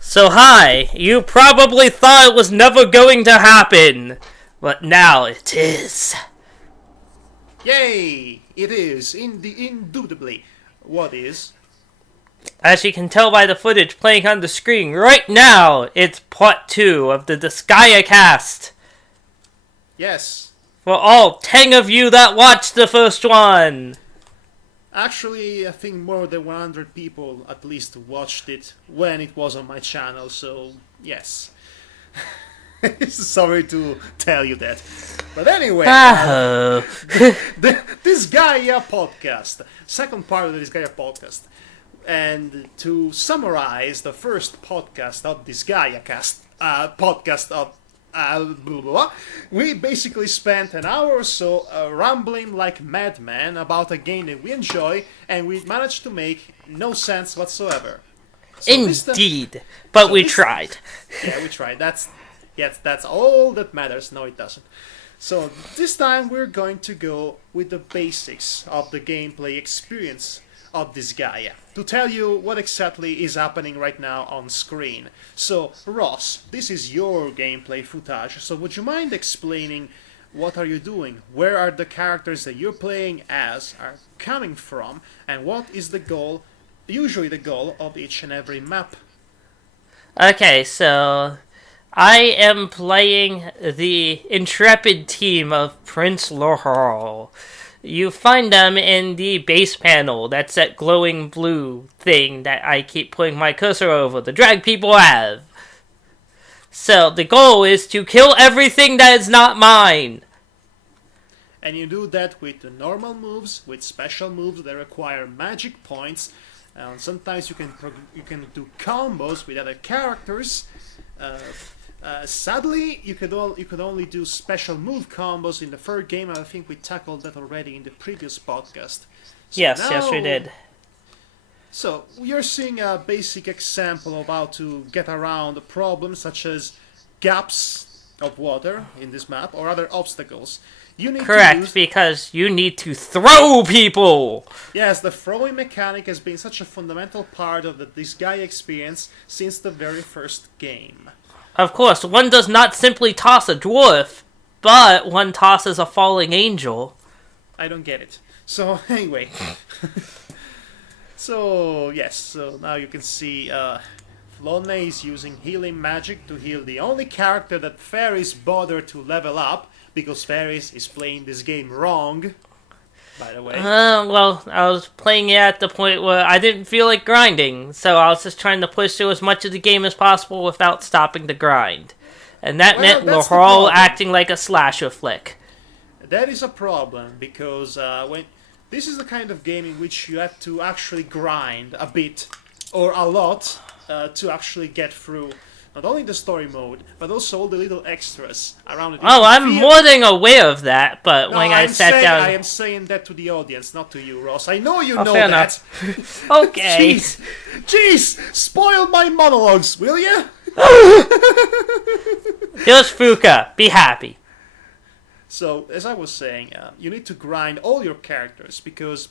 So hi, you probably thought it was never going to happen, but now it is. Yay! It is, indubitably. What is? As you can tell by the footage playing on the screen right now, it's part 2 of the Disgaea cast. Yes. For all 10 of you that watched the first one. Actually, I think more than 100 people at least watched it when it was on my channel, so yes. Sorry to tell you that. But anyway, this Gaia podcast, second part of the Disgaea podcast. And to summarize the first podcast of this Gaia cast, podcast of blah, blah, blah, we basically spent an hour or so rambling like madmen about a game that we enjoy, and we managed to make no sense whatsoever. So indeed, but we tried. Yeah, we tried. That's all that matters. No, it doesn't. So this time we're going to go with the basics of the gameplay experience of this Gaia to tell you what exactly is happening right now on screen. So Ross, this is your gameplay footage, so would you mind explaining what are you doing, where are the characters that you're playing as are coming from, and what is the goal, usually the goal of each and every map? Okay, so I am playing the intrepid team of Prince Laurel. You find them in the base panel. That's that glowing blue thing that I keep putting my cursor over. The drag people have. So the goal is to kill everything that is not mine. And you do that with the normal moves, with special moves that require magic points. Sometimes you can do combos with other characters. Sadly, you could only do special move combos in the third game. I think we tackled that already in the previous podcast. So yes, we did. So you're seeing a basic example of how to get around problems such as gaps of water in this map or other obstacles. Correct, because you need to throw people! Yes, the throwing mechanic has been such a fundamental part of this Disgaea experience since the very first game. Of course, one does not simply toss a dwarf, but one tosses a falling angel. I don't get it. So, anyway. So now you can see Flonne is using healing magic to heal the only character that Faries bother to level up, because Faries is playing this game wrong, by the way. Well, I was playing it at the point where I didn't feel like grinding, so I was just trying to push through as much of the game as possible without stopping the grind. And that meant Laurel acting like a slasher flick. That is a problem, because when this is the kind of game in which you have to actually grind a bit, or a lot, to actually get through not only the story mode, but also all the little extras around it. Oh, I'm more than aware of that, but when I sat down... I am saying that to the audience, not to you, Ross. I know you know that. Okay. Jeez! Spoil my monologues, will you? Just Fuka. Be happy. So, as I was saying, you need to grind all your characters, because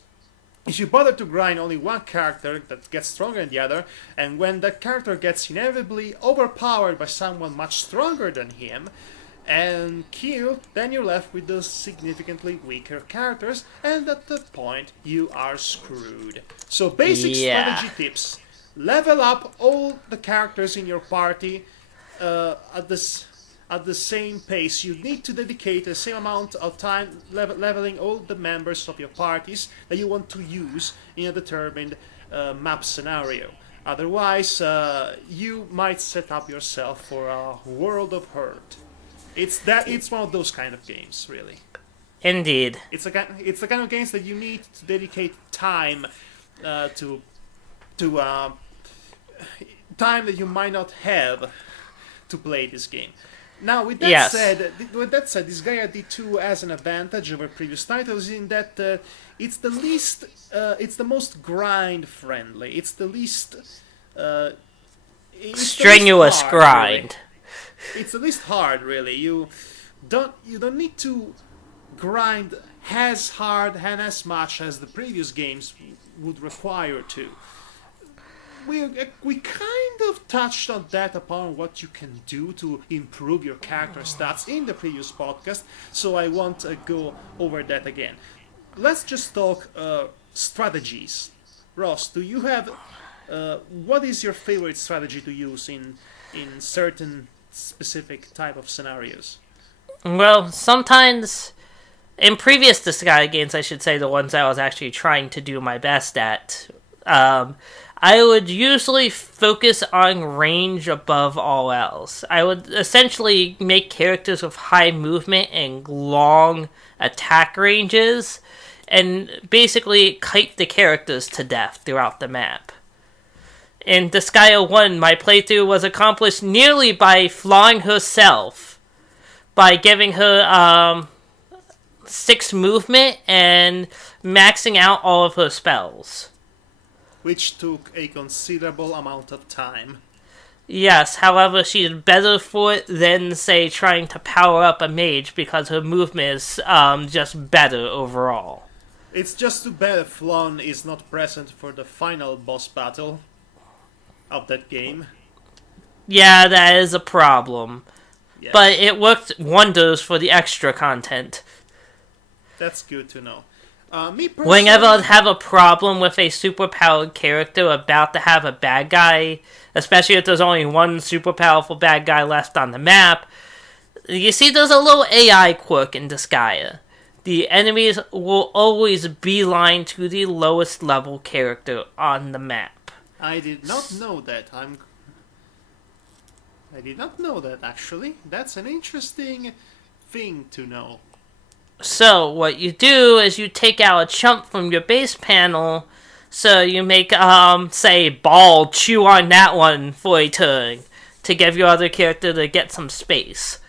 if you bother to grind only one character, that gets stronger than the other, and when that character gets inevitably overpowered by someone much stronger than him and killed, then you're left with those significantly weaker characters, and at that point you are screwed. So basic strategy tips. Level up all the characters in your party at the same pace. You need to dedicate the same amount of time leveling all the members of your parties that you want to use in a determined map scenario. Otherwise, you might set up yourself for a world of hurt. It's one of those kind of games, really. Indeed. It's the kind of games that you need to dedicate time to time that you might not have to play this game. Now, with that said, Disgaea D2 has an advantage over previous titles in that it's the most grind friendly. It's the least strenuous grind. Really. It's the least hard, really. You don't need to grind as hard and as much as the previous games would require to. we kind of touched on that upon what you can do to improve your character stats in the previous podcast, so I won't go over that again. Let's just talk strategies. Ross, do you have what is your favorite strategy to use in certain specific type of scenarios? Well, sometimes in previous Disgaea games, I should say, the ones I was actually trying to do my best at, I would usually focus on range above all else. I would essentially make characters with high movement and long attack ranges, and basically kite the characters to death throughout the map. In Disgaea 1, my playthrough was accomplished nearly by flawing herself, by giving her 6 movement and maxing out all of her spells. Which took a considerable amount of time. Yes, however, she's better for it than, say, trying to power up a mage because her movement is just better overall. It's just too bad Flonne is not present for the final boss battle of that game. Yeah, that is a problem. Yes. But it worked wonders for the extra content. That's good to know. Me personally, Whenever I have a problem with a superpowered character about to have a bad guy, especially if there's only one super powerful bad guy left on the map, you see there's a little AI quirk in Disgaea. The enemies will always beeline to the lowest level character on the map. I did not know that. I did not know that, actually. That's an interesting thing to know. So, what you do is you take out a chunk from your base panel, so you make, say, Ball chew on that one for a turn, to give your other character to get some space.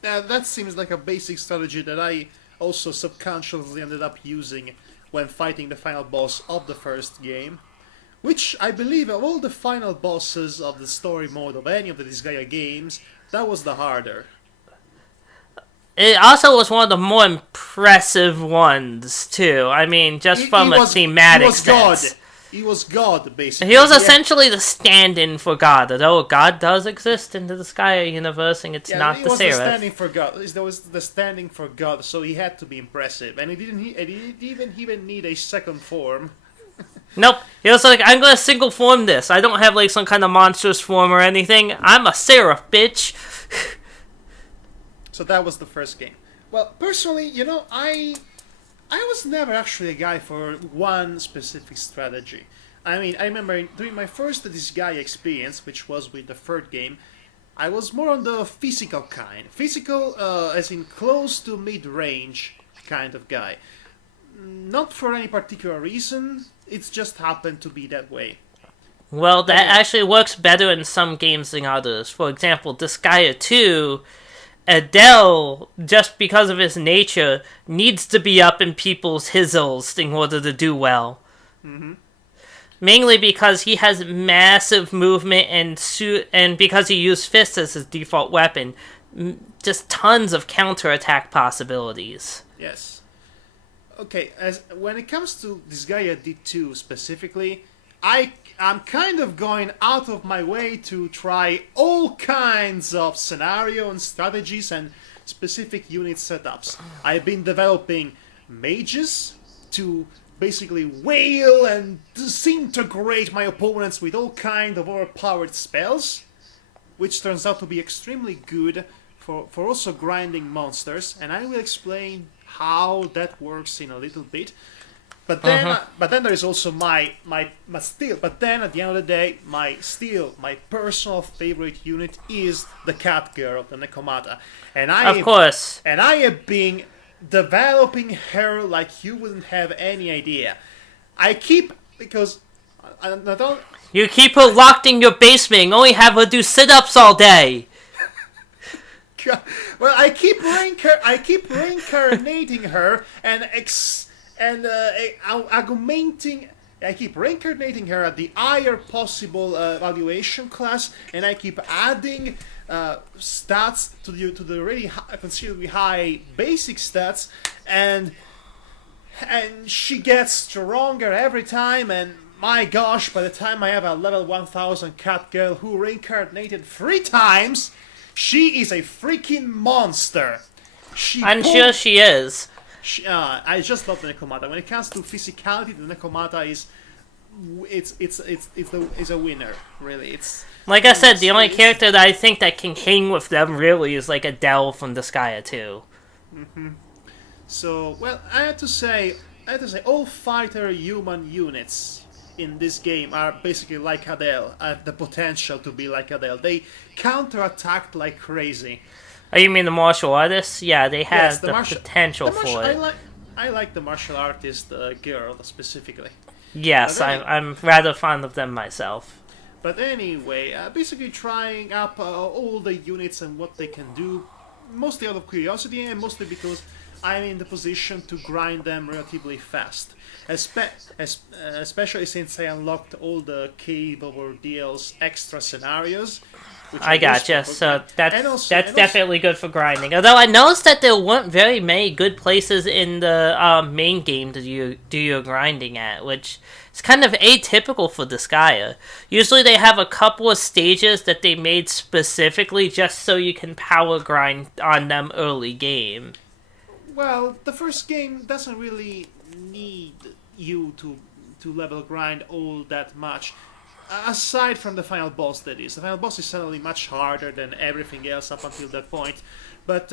That seems like a basic strategy that I also subconsciously ended up using when fighting the final boss of the first game. Which, I believe, of all the final bosses of the story mode of any of the Disgaea games, that was the harder. It also was one of the more impressive ones, too. I mean, just from a thematic sense. He was God, basically. He was essentially the stand-in for God, although God does exist in the Disgaea universe, and it's not the Seraph. He was the standing for God. There was the standing for God, so he had to be impressive. And he didn't even need a second form. Nope. He was like, I'm gonna single form this. I don't have like some kind of monstrous form or anything. I'm a Seraph, bitch. So that was the first game. Well, personally, I was never actually a guy for one specific strategy. I mean, I remember during my first Disgaea experience, which was with the third game, I was more on the physical kind. Physical, as in close to mid-range kind of guy. Not for any particular reason, it's just happened to be that way. Well, that actually works better in some games than others. For example, Disgaea 2... Adele, just because of his nature, needs to be up in people's hizzles in order to do well. Mm-hmm. Mainly because he has massive movement and because he used fists as his default weapon, just tons of counterattack possibilities. Yes. Okay, when it comes to Disgaea D2 specifically, I'm kind of going out of my way to try all kinds of scenario and strategies and specific unit setups. I've been developing mages to basically wail and disintegrate my opponents with all kinds of overpowered spells, which turns out to be extremely good for also grinding monsters, and I will explain how that works in a little bit. But then there is also my steel. But then at the end of the day, my personal favorite unit is the cat girl, the Nekomata, and Of course. And I have been developing her like you wouldn't have any idea. You keep her locked in your basement and only have her do sit-ups all day. Well, I keep reincarnating her I keep reincarnating her at the higher possible valuation class, and I keep adding stats to the really considerably high basic stats, and she gets stronger every time, and my gosh, by the time I have a level 1000 cat girl who reincarnated 3 times, she is a freaking monster. I'm sure she is. I just love the Nekomata. When it comes to physicality, the Nekomata is a winner. Really, it's like I said. The only character that I think that can hang with them really is like Adele from Disgaea 2. So, well, I have to say, all fighter human units in this game are basically like Adele. Have the potential to be like Adele. They counterattack like crazy. Oh, you mean the martial artists? Yeah, they have Yes, the potential for it. I like the martial artist girl specifically. Yes, I'm rather fond of them myself. But anyway, basically trying up all the units and what they can do, mostly out of curiosity and mostly because I'm in the position to grind them relatively fast. Especially since I unlocked all the Cave of Ordeals extra scenarios. I gotcha. So that's definitely good for grinding. Although I noticed that there weren't very many good places in the main game to do your grinding at, which is kind of atypical for Disgaea. Usually they have a couple of stages that they made specifically just so you can power grind on them early game. Well, the first game doesn't really need you to level grind all that much. Aside from the final boss, that is. The final boss is suddenly much harder than everything else up until that point. But,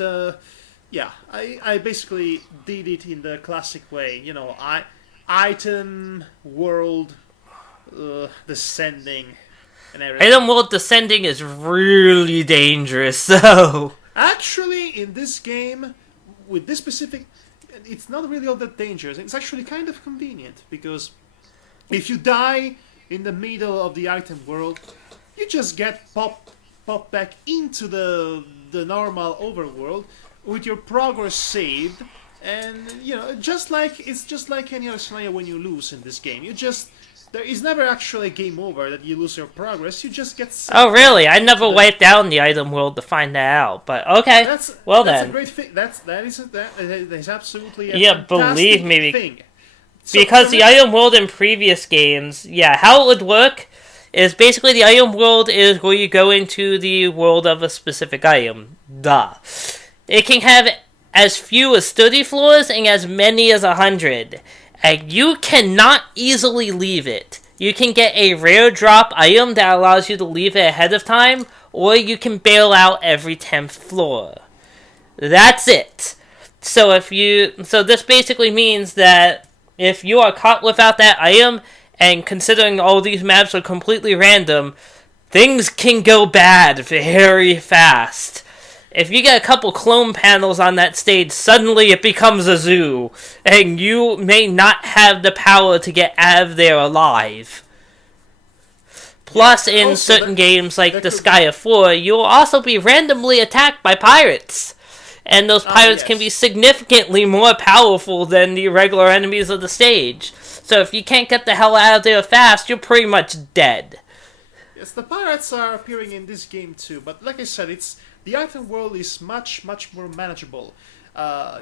yeah, I basically did it in the classic way. You know, item, world, descending, and everything. Item world descending is really dangerous, so... Actually, in this game, with this specific... It's not really all that dangerous. It's actually kind of convenient, because if you die in the middle of the item world, you just get popped back into the normal overworld with your progress saved, and you know, it's just like any other scenario when you lose in this game. There is never actually a game over that you lose your progress. You just get saved. Oh really? I never wiped down the item world to find that out. But okay, that's a great thing. That is absolutely a believe me. Thing. Because the item world in previous games, how it would work is basically the item world is where you go into the world of a specific item. Duh. It can have as few as 30 floors and as many as 100. And you cannot easily leave it. You can get a rare drop item that allows you to leave it ahead of time, or you can bail out every 10th floor. That's it. So this basically means that if you are caught without that item, and considering all these maps are completely random, things can go bad very fast. If you get a couple clone panels on that stage, suddenly it becomes a zoo, and you may not have the power to get out of there alive. Plus, in certain games like Disgaea 4, you will also be randomly attacked by pirates. And those pirates can be significantly more powerful than the regular enemies of the stage. So if you can't get the hell out of there fast, you're pretty much dead. Yes, the pirates are appearing in this game too, but like I said, the item world is much more manageable.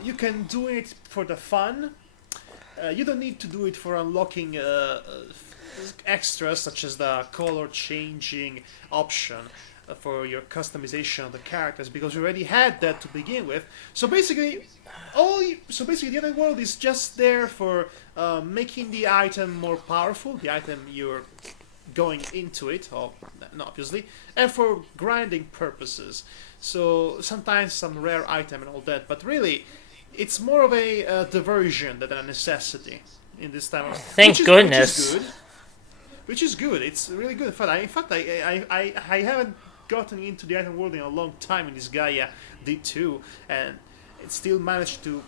You can do it for the fun. You don't need to do it for unlocking extras such as the color changing option for your customization of the characters, because you already had that to begin with. So basically, the other world is just there for making the item more powerful, the item you're going into it, obviously, and for grinding purposes. So sometimes some rare item and all that, but really, it's more of a diversion than a necessity in this time. Thank goodness. Which is good. It's really good. In fact, I haven't gotten into the item world in a long time, and this guy did too, and it still managed to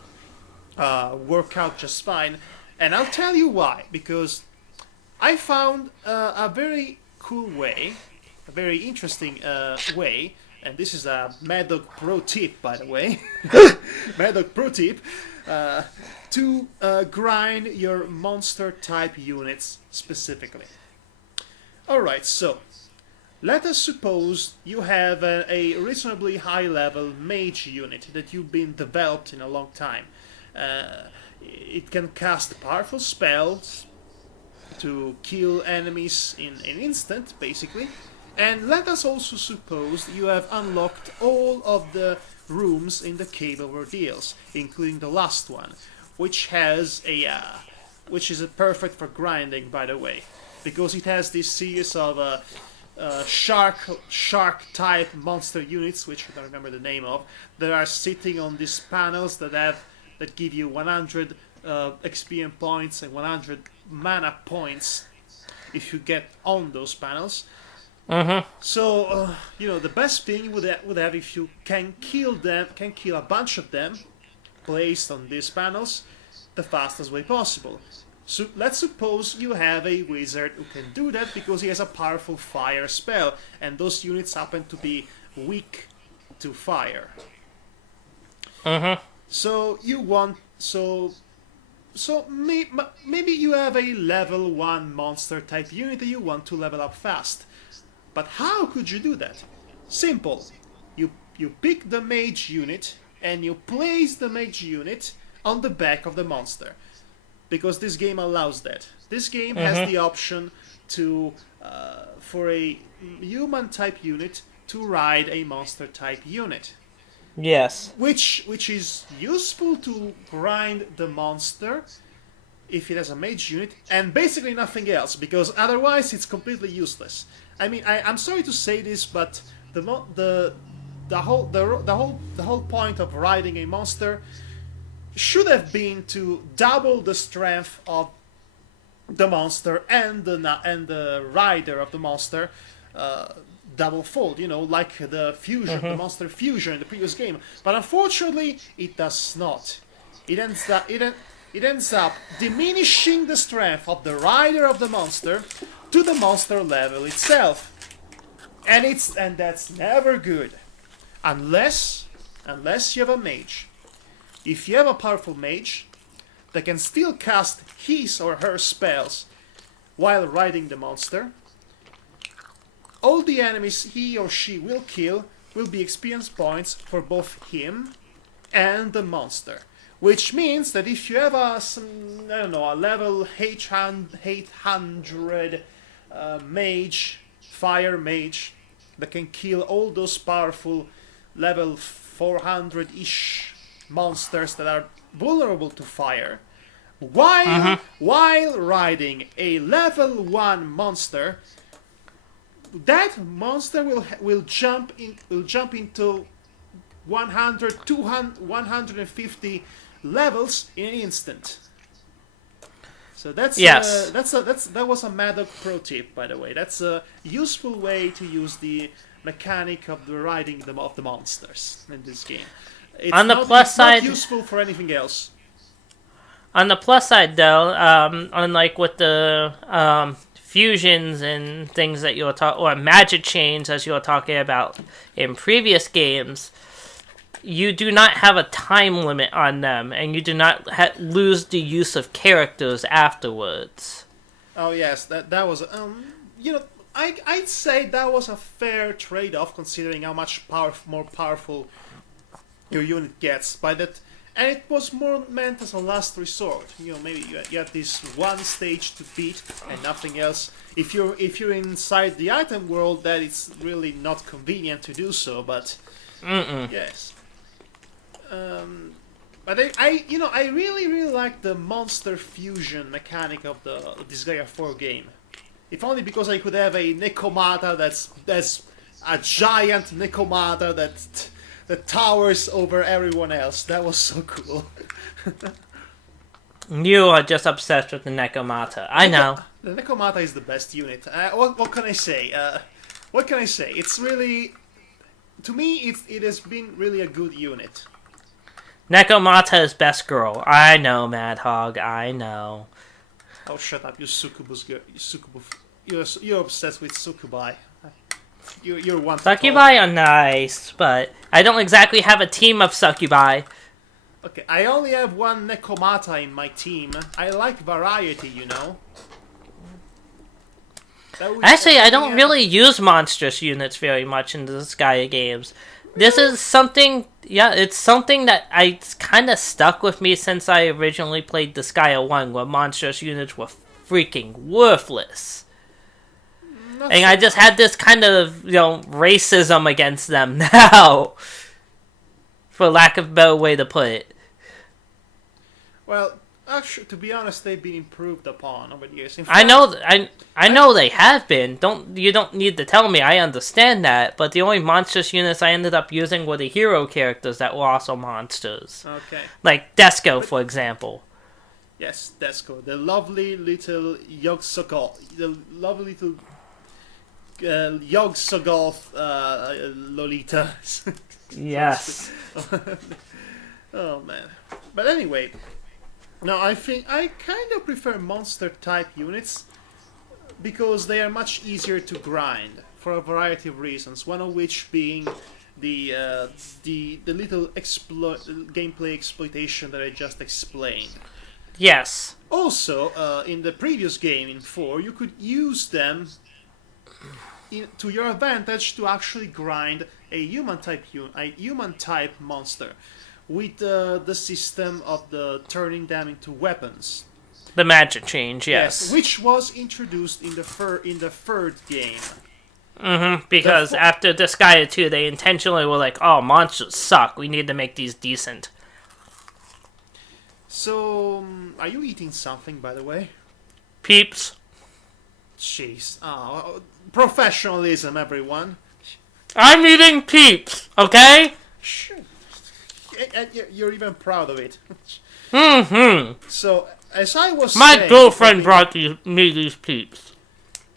work out just fine. And I'll tell you why, because I found a very cool way, a very interesting way, and this is a Madhog pro tip, by the way, Madhog pro tip, to grind your monster type units specifically. Alright, so let us suppose you have a reasonably high level mage unit that you've been developed in a long time. It can cast powerful spells, to kill enemies in an instant, basically. And let us also suppose you have unlocked all of the rooms in the Cave of Ordeals, including the last one, which has which is perfect for grinding, by the way, because it has this series of shark type monster units, which I don't remember the name of, that are sitting on these panels that give you 100 experience points and 100 mana points if you get on those panels. So the best thing would have if you can kill a bunch of them placed on these panels the fastest way possible. So let's suppose you have a wizard who can do that because he has a powerful fire spell, and those units happen to be weak to fire. So maybe you have a level 1 monster type unit that you want to level up fast. But how could you do that? Simple. You pick the mage unit and you place the mage unit on the back of the monster, because this game allows that. This game has the option to for a human type unit to ride a monster type unit. Yes. Which is useful to grind the monster if it has a mage unit, and basically nothing else, because otherwise it's completely useless. I mean, I'm sorry to say this, but the whole point of riding a monster should have been to double the strength of the monster and the rider of the monster double fold, like the fusion, the monster fusion in the previous game. But unfortunately, it does not. It ends up diminishing the strength of the rider of the monster to the monster level itself, and that's never good, unless you have a mage. If you have a powerful mage that can still cast his or her spells while riding the monster, all the enemies he or she will kill will be experience points for both him and the monster. Which means that if you have a level 800 mage, fire mage, that can kill all those powerful level 400-ish monsters that are vulnerable to fire, while riding a level 1 monster, that monster will jump into 100, 200, 150 levels in an instant. So that was a Madhog pro tip, by the way. That's a useful way to use the mechanic of the riding of the monsters in this game. It's not useful for anything else. On the plus side, though, unlike with the fusions and things that you're or magic chains, as you were talking about in previous games, you do not have a time limit on them, and you do not lose the use of characters afterwards. Oh yes, that was I'd say that was a fair trade-off, considering how much more powerful your unit gets by that, and it was more meant as a last resort. Maybe you had this one stage to beat and nothing else. If you're inside the item world, that it's really not convenient to do so. But yes. But I really like the monster fusion mechanic of the Disgaea 4 game. If only because I could have a Nekomata that's a giant Nekomata that towers over everyone else. That was so cool. You are just obsessed with the Nekomata. I know. The Nekomata is the best unit. What can I say? It's really, to me, it has been really a good unit. Nekomata is best girl. I know, Madhog. I know. Oh, shut up, you succubus girl. You're obsessed with succubi. You're one. Succubi are nice, but I don't exactly have a team of succubi. Okay, I only have one Nekomata in my team. I like variety, Actually, I don't really use monstrous units very much in the Disgaea games. This is something, it's something that kind of stuck with me since I originally played Disgaea 1, where monstrous units were freaking worthless. Not And so- I just had this kind of, racism against them now. For lack of a better way to put it. Well, actually, to be honest, they've been improved upon over the years. In I fact, know, I know they have been. You don't need to tell me. I understand that. But the only monstrous units I ended up using were the hero characters that were also monsters, Okay. like Desco, for example. Yes, Desco, the lovely little Yogg-Sothoth, the lovely little Yogg-Sothoth Lolita. Yes. Oh man. But anyway, now I think I kind of prefer monster type units because they are much easier to grind for a variety of reasons. One of which being the little gameplay exploitation that I just explained. Yes. Also, in the previous game in 4, you could use them to your advantage to actually grind a human type monster with the system of the turning them into weapons. The magic change, yes. Which was introduced in the third game. Because after Disgaea 2, they intentionally were like, oh, monsters suck. We need to make these decent. So, are you eating something, by the way? Peeps. Jeez. Oh, professionalism, everyone. I'm eating peeps, okay? Shh. And you're even proud of it. Mm-hmm. So, as I was My saying... girlfriend brought me these peeps.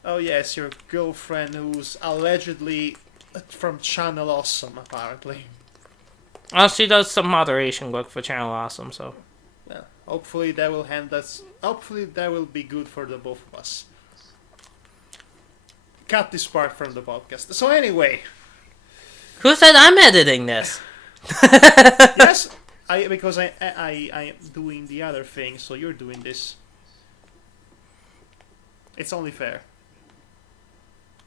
Oh yes, your girlfriend who's allegedly from Channel Awesome, apparently. Well, she does some moderation work for Channel Awesome, so... Well, hopefully that will hopefully that will be good for the both of us. Cut this part from the podcast. So anyway... Who said I'm editing this? Yes, because I am doing the other thing, so you're doing this. It's only fair.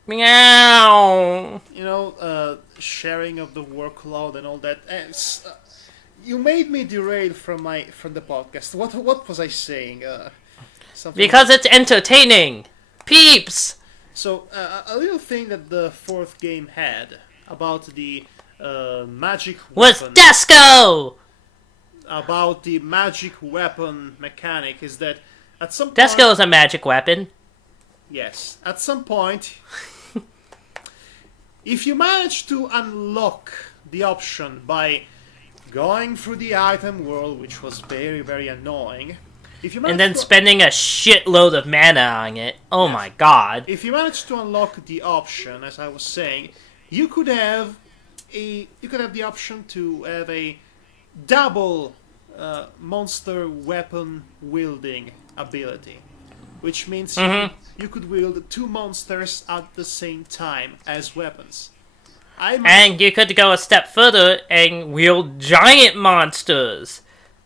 Meow. You know, sharing of the workload and all that. You made me derail from the podcast. What was I saying? Something Because it's entertaining. Peeps. So a little thing that the fourth game had about the magic Was weapon. Desco. About the magic weapon mechanic is that at some point, Desco is a magic weapon. yes, at some point, if you manage to unlock the option by going through the item world, which was very, very annoying, if you And then to, spending a shitload of mana on it. Oh my god. if you manage to unlock the option, as I was saying, you could have the option to have a double monster weapon wielding ability, which means you could wield two monsters at the same time as weapons. And you could go a step further and wield giant monsters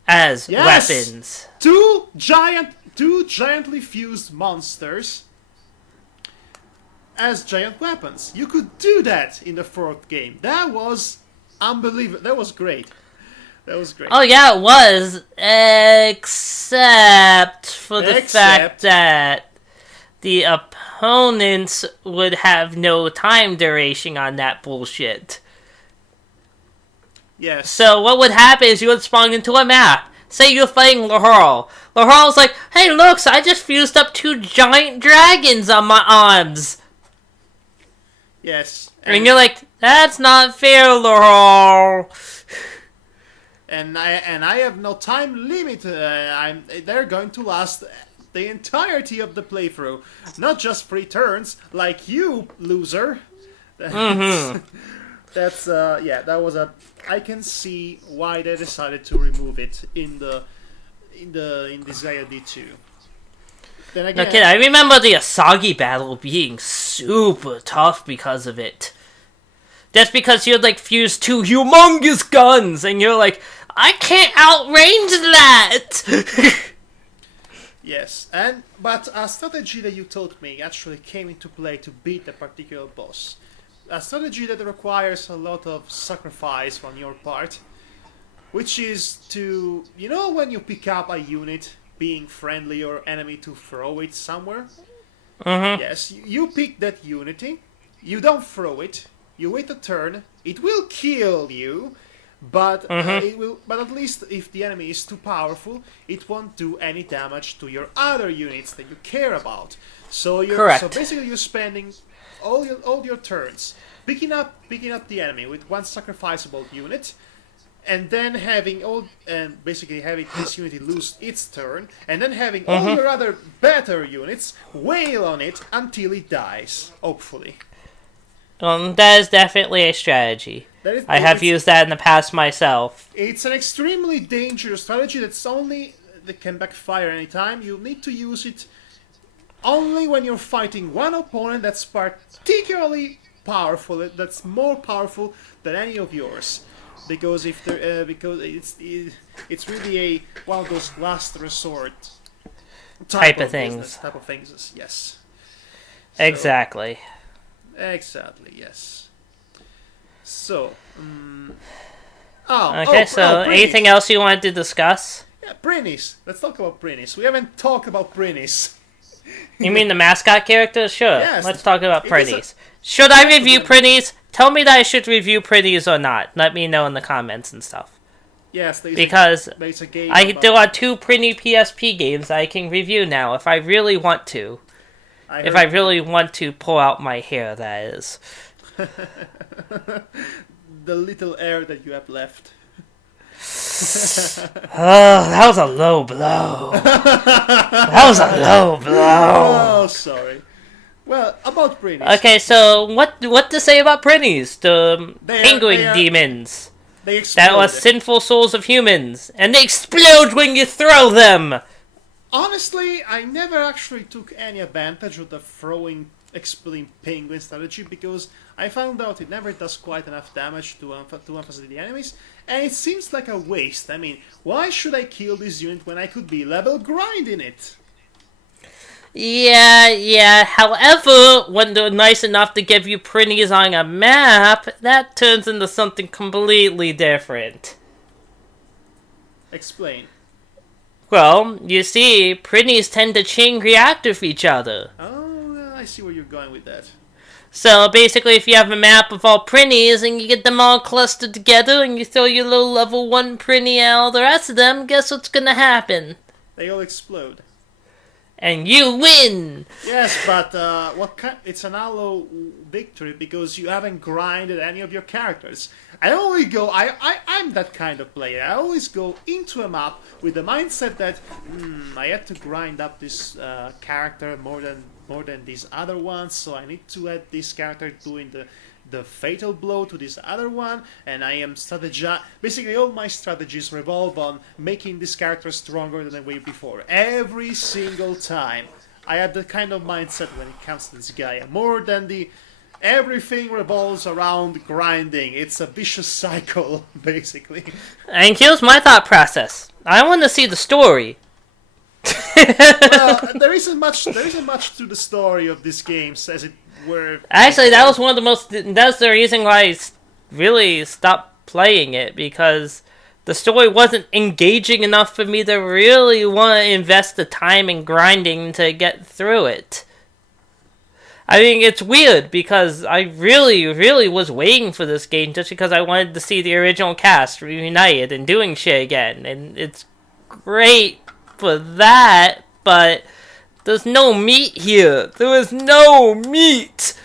as weapons. Two giantly fused monsters as giant weapons. You could do that in the fourth game. That was unbelievable. That was great. That was great. Oh yeah, it was. Except for the fact that the opponents would have no time duration on that bullshit. Yes. So what would happen is you would spawn into a map. Say you're fighting Laharl. Laharl's like, hey looks, I just fused up two giant dragons on my arms. Yes. And you're like, that's not fair, Laharl. And I have no time limit. They're going to last the entirety of the playthrough, not just 3 turns, like you, loser. That's that was a. I can see why they decided to remove it in Disgaea D2. Then again, Okay, I remember the Asagi battle being super tough because of it. That's because you'd like fuse 2 humongous guns, and you're like, I can't outrange that. yes, but a strategy that you taught me actually came into play to beat a particular boss. A strategy that requires a lot of sacrifice on your part, which is to, you know, when you pick up a unit being friendly or enemy to throw it somewhere. Mm-hmm. Yes, you pick that unity. You don't throw it. You wait a turn. It will kill you, but Mm-hmm. it will. But at least if the enemy is too powerful, it won't do any damage to your other units that you care about. So Correct. basically you're spending all your turns picking up the enemy with one sacrificable unit, and then basically having this unity lose its turn, and then having all your other better units wail on it until it dies, hopefully. That is definitely a strategy. I have used that in the past myself. It's an extremely dangerous strategy that can backfire anytime. You need to use it only when you're fighting one opponent that's particularly powerful, that's more powerful than any of yours. Because because it's really one of those last resort Type of things. Yes. Exactly. Exactly. Yes. So. Anything else you wanted to discuss? Yeah, Brinis. Let's talk about Brinis. We haven't talked about Brinis. You mean the mascot character? Sure. Yes, Let's talk about it is Pretties. Should I review Pretties? Tell me that I should review Pretties or not. Let me know in the comments and stuff. Yes, because there's a game there are 2 Pretty PSP games I can review now if I really want to. If I really want to pull out my hair, that is. The little air that you have left. Oh, that was a low blow. That was a low blow. Oh, sorry. Well, about Pretties. Okay, so what to say about Pretties? The penguin demons. They explode. That are sinful souls of humans. And they explode when you throw them. Honestly, I never actually took any advantage of the throwing exploding penguin strategy because I found out it never does quite enough damage to emphasize the enemies, and it seems like a waste. I mean, why should I kill this unit when I could be level grinding it? Yeah. However, when they're nice enough to give you Pretties on a map, that turns into something completely different. Explain. Well, you see, Pretties tend to chain react with each other. Oh, I see where you're going with that. So basically, if you have a map of all Pretties and you get them all clustered together and you throw your little level 1 Pretty at all the rest of them, guess what's gonna happen? They all explode. And you win! Yes, but it's an hollow victory because you haven't grinded any of your characters. I'm that kind of player. I always go into a map with the mindset that I have to grind up this character more than these other ones, so I need to add this character doing the fatal blow to this other one, and I am basically all my strategies revolve on making this character stronger than the way before. Every single time. I have that kind of mindset when it comes to Disgaea. More than everything revolves around grinding. It's a vicious cycle, basically. And here's my thought process. I want to see the story. Well, there isn't much to the story of these games as it were. Actually, that was one of the most. That's the reason why I really stopped playing it, because the story wasn't engaging enough for me to really want to invest the time in grinding to get through it. I mean, it's weird because I really, really was waiting for this game just because I wanted to see the original cast reunited and doing shit again, and it's great for that, but there's no meat here. There is no meat.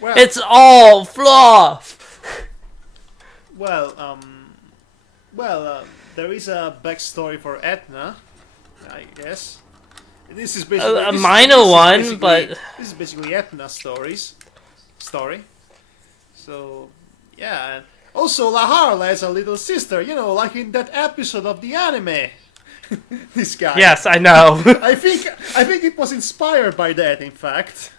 Well, it's all fluff. Well, there is a backstory for Etna, I guess. This is basically a minor one, but this is basically Etna's story. So, yeah. And also, La Harla has a little sister, like in that episode of the anime. This guy. Yes, I know. I think it was inspired by that, in fact.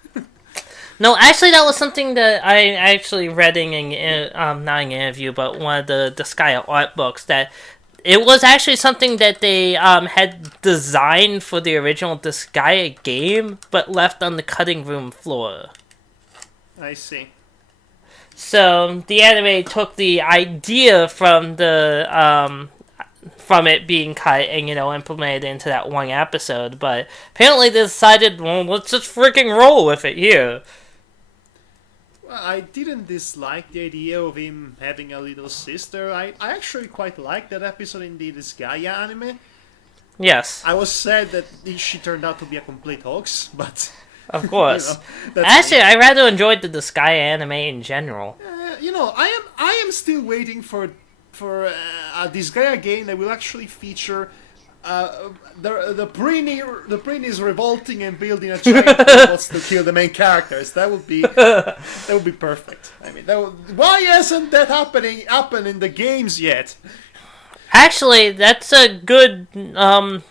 No, actually, that was something that I actually read in not an interview, but one of the Disgaea art books, that it was actually something that they had designed for the original Disgaea game, but left on the cutting room floor. I see. So the anime took the idea from the from it being cut and, implemented into that one episode. But apparently they decided, well, let's just freaking roll with it here. Well, I didn't dislike the idea of him having a little sister. I actually quite liked that episode in the Disgaea anime. Yes. I was sad that she turned out to be a complete hoax, but... Of course. That's Actually, I rather enjoyed the Disgaea anime in general. I am still waiting for a Disgaea game that will actually feature the Prinnies revolting and building a giant robots to kill the main characters. That would be perfect. I mean, why hasn't that happened in the games yet? Actually, that's a good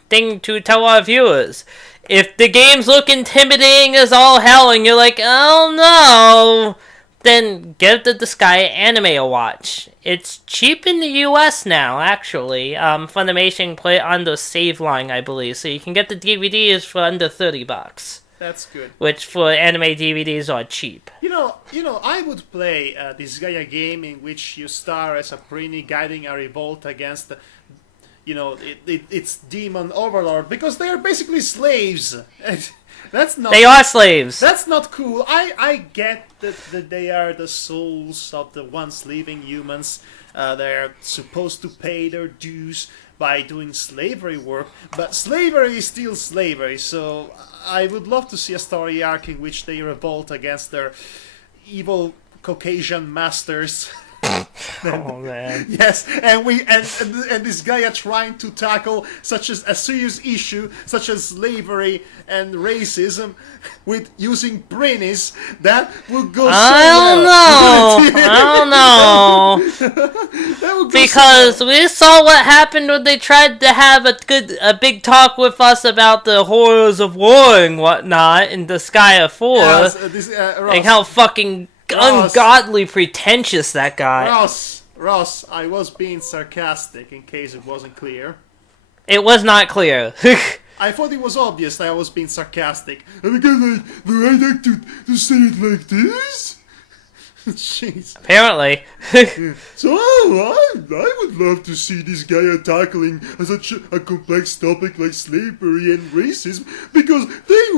thing to tell our viewers. If the games look intimidating as all hell and you're like, oh no, then give the Disgaea anime a watch. It's cheap in the US now, actually. Funimation put it on the save line, I believe, so you can get the DVDs for under $30. That's good. Which for anime DVDs are cheap. I would play this Disgaea game in which you star as a Prinny guiding a revolt against its demon overlord, because they are basically slaves. They are slaves. That's not cool. I get that they are the souls of the once living humans. They're supposed to pay their dues by doing slavery work, but slavery is still slavery, so I would love to see a story arc in which they revolt against their evil Caucasian masters. Oh man. Yes, and this guy are trying to tackle such as a serious issue such as slavery and racism with using Prinnies. That would go so I don't know. Because we saw what happened when they tried to have a big talk with us about the horrors of war and whatnot in Disgaea 4. Yes, and how fucking ungodly pretentious that guy. Ross, I was being sarcastic in case it wasn't clear. It was not clear. I thought it was obvious that I was being sarcastic. Because the right actor to say it like this? Jeez. Apparently. So I would love to see this guy tackling such a complex topic like slavery and racism, because they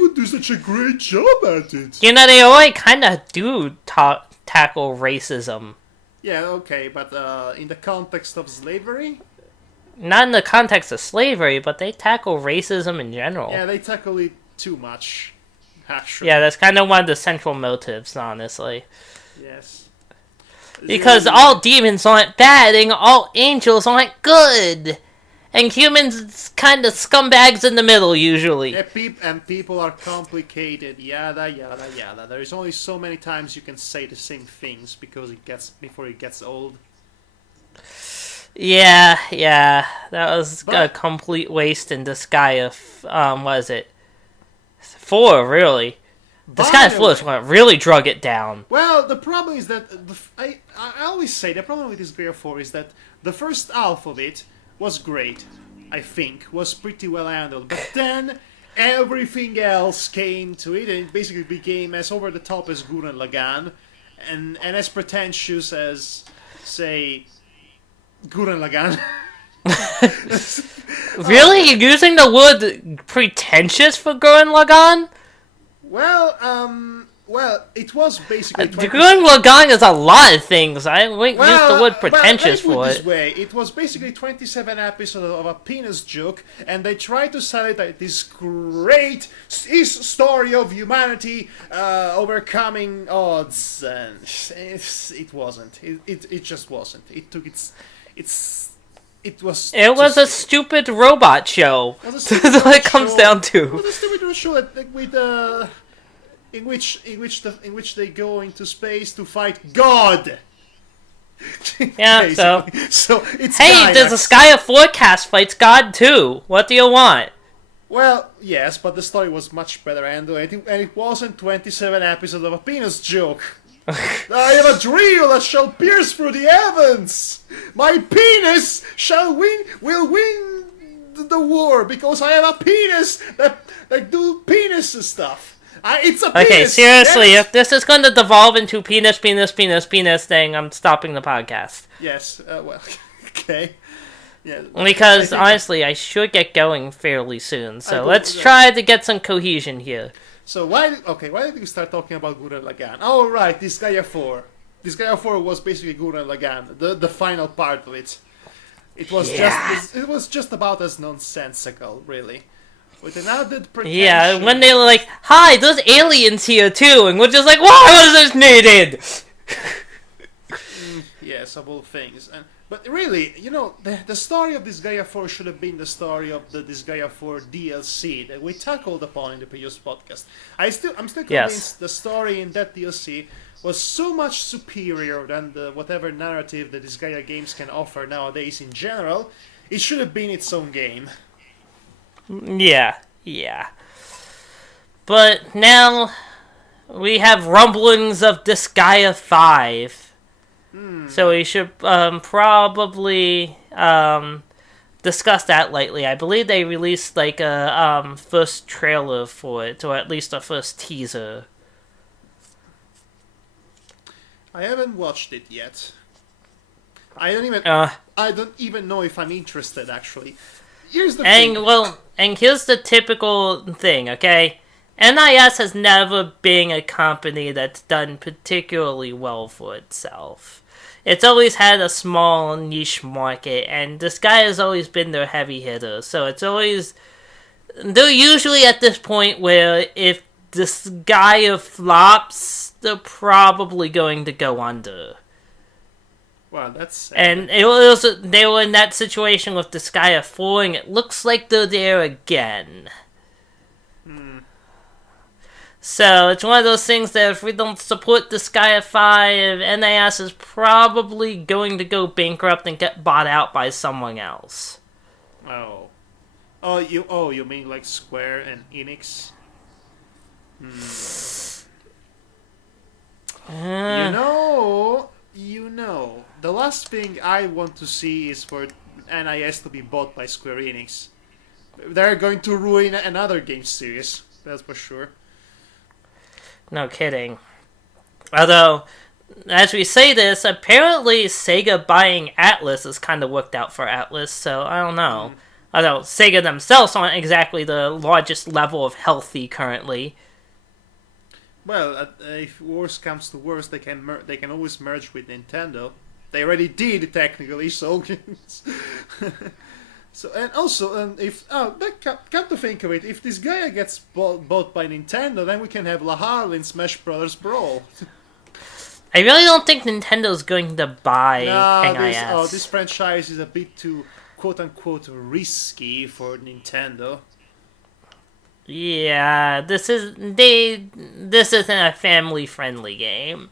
would do such a great job at it. They already kind of do tackle racism. Yeah, okay, but in the context of slavery? Not in the context of slavery, but they tackle racism in general. Yeah, they tackle it too much, actually. Yeah, that's kind of one of the central motives, honestly. Yes. Because all demons aren't bad, and all angels aren't good. And humans kind of scumbags in the middle, usually. Yeah, people are complicated, yada, yada, yada. There is only so many times you can say the same things before it gets old. Yeah. That was a complete waste in Disgaea. What is it? 4, really. Disgaea 4 is what really drug it down. Well, the problem is that, I always say, the problem with Disgaea 4 is that the first half of it was great, I think, was pretty well handled, but then everything else came to it, and it basically became as over the top as Gurren Lagann, and as pretentious as, say, Gurren Lagann. Really? You're using the word pretentious for Gurren Lagann? Well, it was basically... Gurren Lagann is a lot of things. I wouldn't use the word pretentious for it. This way. It was basically 27 episodes of a penis joke, and they tried to sell it like this great story of humanity overcoming odds, and it wasn't. It just wasn't. It was a stupid robot show. That's what it comes down to. It was a stupid show in which they go into space to fight God. Yeah, so it's hey, there's a Disgaea forecast fights God too. What do you want? Well, yes, but the story was much better handled, and it wasn't 27 episodes of a penis joke. I have a drill that shall pierce through the heavens. My penis will win the war because I have a penis that do penis stuff. It's a penis. Okay, seriously, if this is going to devolve into penis thing, I'm stopping the podcast. Yes, well, okay. Yeah, I Because think. honestly, I should get going fairly soon. I So go, let's try to get some cohesion here. So why? Okay, why did we start talking about Gurren Lagann? Oh right, Disgaea 4. Disgaea 4 was basically Gurren Lagann, the final part of it. Yeah. It was just about as nonsensical, really, with an added Yeah, pretension. when they were like, "Hi, there's aliens here too," and we're just like, "Why was this needed?" Yes, of all things. But really, the story of Disgaea 4 should have been the story of the Disgaea 4 DLC that we tackled upon in the previous podcast. I'm still Yes. convinced the story in that DLC was so much superior than the whatever narrative the Disgaea games can offer nowadays in general. It should have been its own game. Yeah. Yeah. But now we have rumblings of Disgaea 5. So we should probably discuss that lightly. I believe they released like a first trailer for it, or at least a first teaser. I haven't watched it yet. I don't even Uh, I don't even know if I'm interested actually. Here's the and thing. well, and here's the typical thing, okay? NIS has never been a company that's done particularly well for itself. It's always had a small niche market, and this guy has always been their heavy hitter. So it's always they're usually at this point where if this guy flops, they're probably going to go under. Well, that's sad. And they were in that situation with Disgaea 4, and it looks like they're there again. So it's one of those things that if we don't support Disgaea 5, NAS is probably going to go bankrupt and get bought out by someone else. Oh. You mean like Square and Enix? The last thing I want to see is for NIS to be bought by Square Enix. They're going to ruin another game series, that's for sure. No kidding. Although, as we say this, apparently Sega buying Atlas has kind of worked out for Atlas, so I don't know. Although Sega themselves aren't exactly the largest level of healthy currently. Well, if worst comes to worst, they can always merge with Nintendo. They already did technically, so so and also if come to think of it, if this guy gets bought by Nintendo, then we can have Lahal in Smash Brothers Brawl. I really don't think Nintendo's going to buy NIS. This franchise is a bit too quote unquote risky for Nintendo. Yeah, this isn't a family friendly game.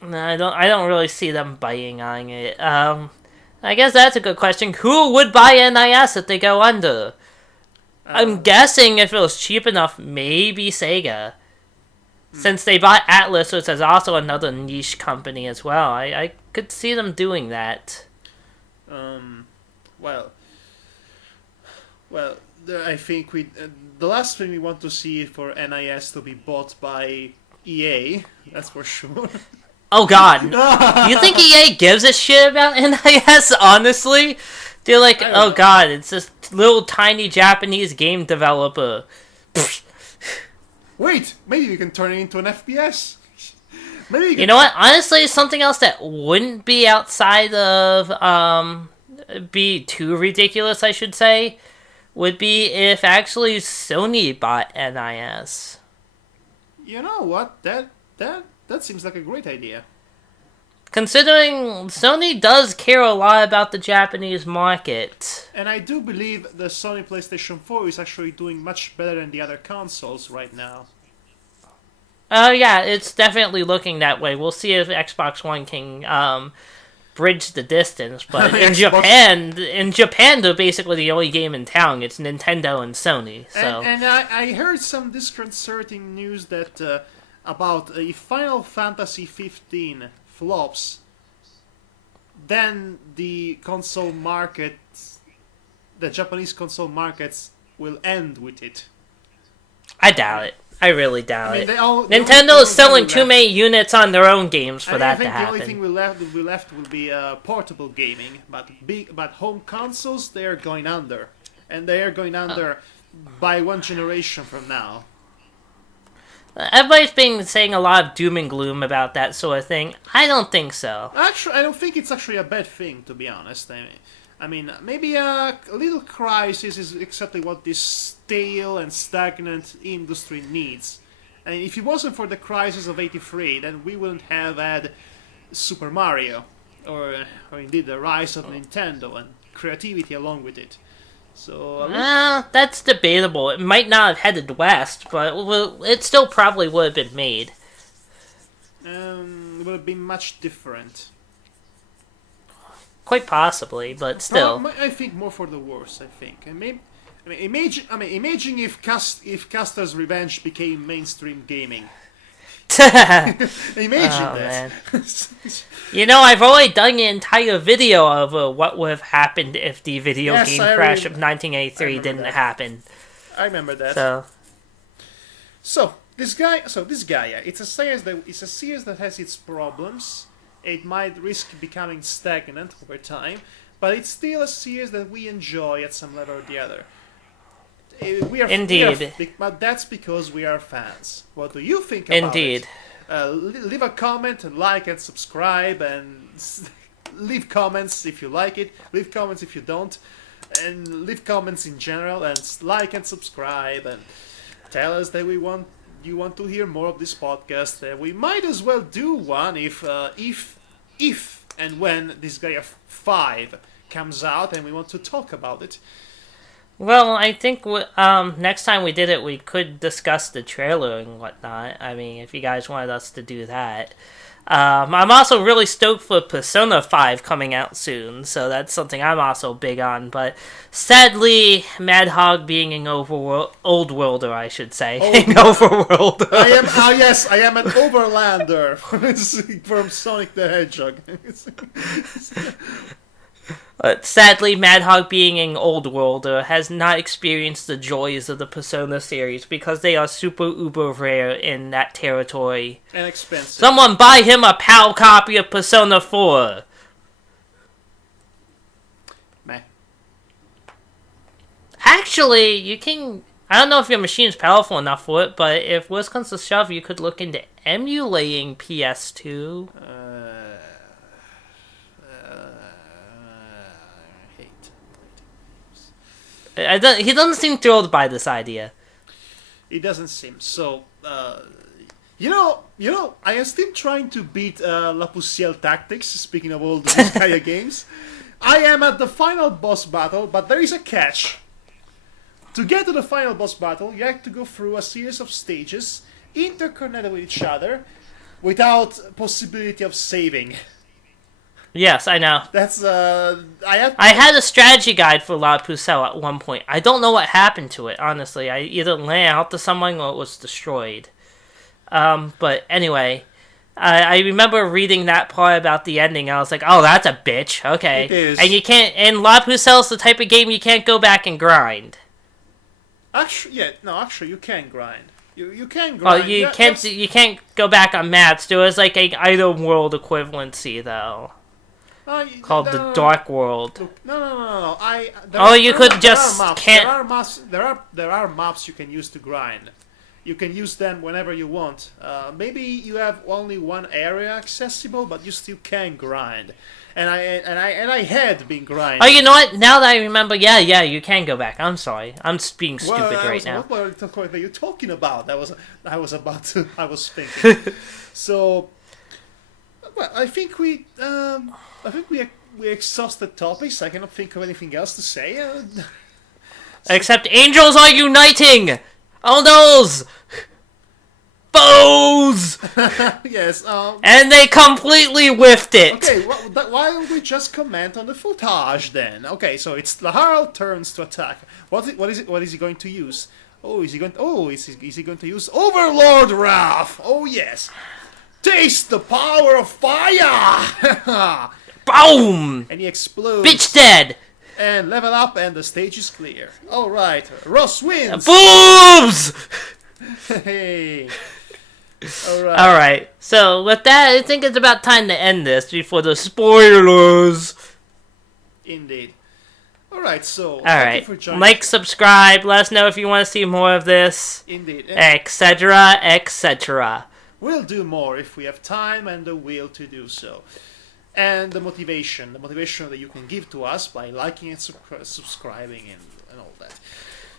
No, I don't really see them buying on it. I guess that's a good question. Who would buy NIS if they go under? I'm guessing if it was cheap enough, maybe Sega. Since they bought Atlas, which is also another niche company as well, I could see them doing that. I think the last thing we want to see for NIS to be bought by EA. That's for sure. Oh God, you think EA gives a shit about NIS? Honestly, they're like, oh know. God, it's this little tiny Japanese game developer. Wait, maybe we can turn it into an FPS. Maybe You know what? Honestly, something else that wouldn't be outside of be too ridiculous, I should say, would be if actually Sony bought NIS. You know what? That seems like a great idea. Considering Sony does care a lot about the Japanese market. And I do believe the Sony PlayStation 4 is actually doing much better than the other consoles right now. Oh yeah, it's definitely looking that way. We'll see if Xbox One can bridge the distance. But in Japan, they're basically the only game in town. It's Nintendo and Sony. So And I heard some disconcerting news that about if Final Fantasy 15 flops, then the Japanese console markets will end with it. I doubt it. I really doubt it. the Nintendo only is selling thing too many units on their own games for that to I think the happen. only thing we left will be portable gaming, but home consoles, they are going under, and they are going under by one generation from now. Everybody's been saying a lot of doom and gloom about that sort of thing. I don't think so. Actually, I don't think it's actually a bad thing, to be honest. I mean, maybe a little crisis is exactly what this stale and stagnant industry needs. And if it wasn't for the crisis of '83, then we wouldn't have had Super Mario, or indeed the rise of Nintendo and creativity along with it. So That's debatable. It might not have headed west, but it still probably would have been made. It would have been much different. Quite possibly, but still. I think more for the worse. I think, and maybe. Imagine if Castor's Revenge became mainstream gaming. Imagine that. You know, I've already done an entire video of what would have happened if the video game crash of 1983 didn't happen. I remember that. So Disgaea, it's a series that has its problems. It might risk becoming stagnant over time, but it's still a series that we enjoy at some level or the other. Indeed. But that's because we are fans. What do you think about it? Leave a comment and like and subscribe and leave comments if you like it. Leave comments if you don't. And leave comments in general and like and subscribe and tell us that you want to hear more of this podcast. We might as well do one if and when Disgaea 5 comes out and we want to talk about it. Well, I think next time we did it, we could discuss the trailer and whatnot. I mean, if you guys wanted us to do that. I'm also really stoked for Persona 5 coming out soon, so that's something I'm also big on. But sadly, Madhog being an old worlder, I should say. An overworlder. I am an overlander from Sonic the Hedgehog. Sadly, Madhog being an old worlder has not experienced the joys of the Persona series because they are super uber rare in that territory. And expensive. Someone buy him a PAL copy of Persona 4. Meh. Actually, you can... I don't know if your machine's powerful enough for it, but if worse comes to shove, you could look into emulating PS2. He doesn't seem thrilled by this idea. He doesn't seem so. You know, I am still trying to beat La Pucielle Tactics. Speaking of old Disgaea games, I am at the final boss battle, but there is a catch. To get to the final boss battle, you have to go through a series of stages, interconnected with each other, without possibility of saving. Yes, I know. That's I had a strategy guide for La Pucelle at one point. I don't know what happened to it, honestly. I either ran out to someone or it was destroyed. But anyway, I remember reading that part about the ending. I was like, oh, that's a bitch. Okay. It is. And you can't. And La Pucelle's the type of game you can't go back and grind. Actually, you can grind. You can grind. Well, you can't. You can't go back on maps. There was like a item world equivalency though. Called the Dark World. No. You could just can't. There are maps you can use to grind. You can use them whenever you want. Maybe you have only one area accessible, but you still can grind. And I had been grinding. Oh, you know what? Now that I remember, yeah, you can go back. I'm sorry, I'm being stupid right now. What are you talking about? I was thinking. So, well, I think we exhausted topics. I cannot think of anything else to say. Except angels are uniting! Oh noes! Foes! Yes. And they completely whiffed it! Okay, why don't we just comment on the footage then? Okay, so it's Laharl turns to attack. What is he going to use? Is he going to use Overlord Wrath? Oh yes. Taste the power of fire! Boom! And he explodes. Bitch dead! And level up and the stage is clear. Alright, Ross wins! Boobs! Hey. All right. All right. So with that, I think it's about time to end this before the spoilers. Indeed. All right. So All thank you right. for joining. Like, subscribe. Let us know if you want to see more of this, Indeed. etc., etc. We'll do more if we have time and the will to do so. And the motivation that you can give to us by liking and subscribing and all that.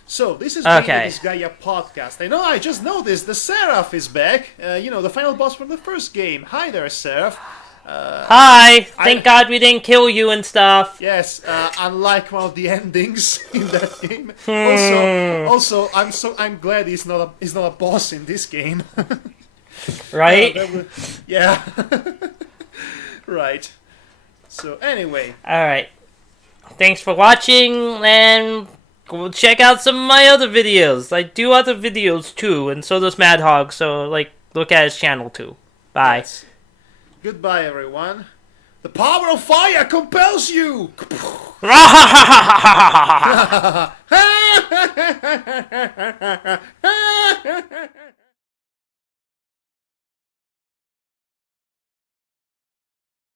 So this is been the Disgaea podcast. I just noticed the Seraph is back. The final boss from the first game. Hi there, Seraph. Hi. Thank God we didn't kill you and stuff. Yes, unlike one of the endings in that game. Hmm. Also, I'm glad he's not a boss in this game. Right? Yeah. Right. So anyway. All right. Thanks for watching, and go check out some of my other videos. I do other videos too, and so does Madhog. So look at his channel too. Bye. Yes. Goodbye, everyone. The power of fire compels you.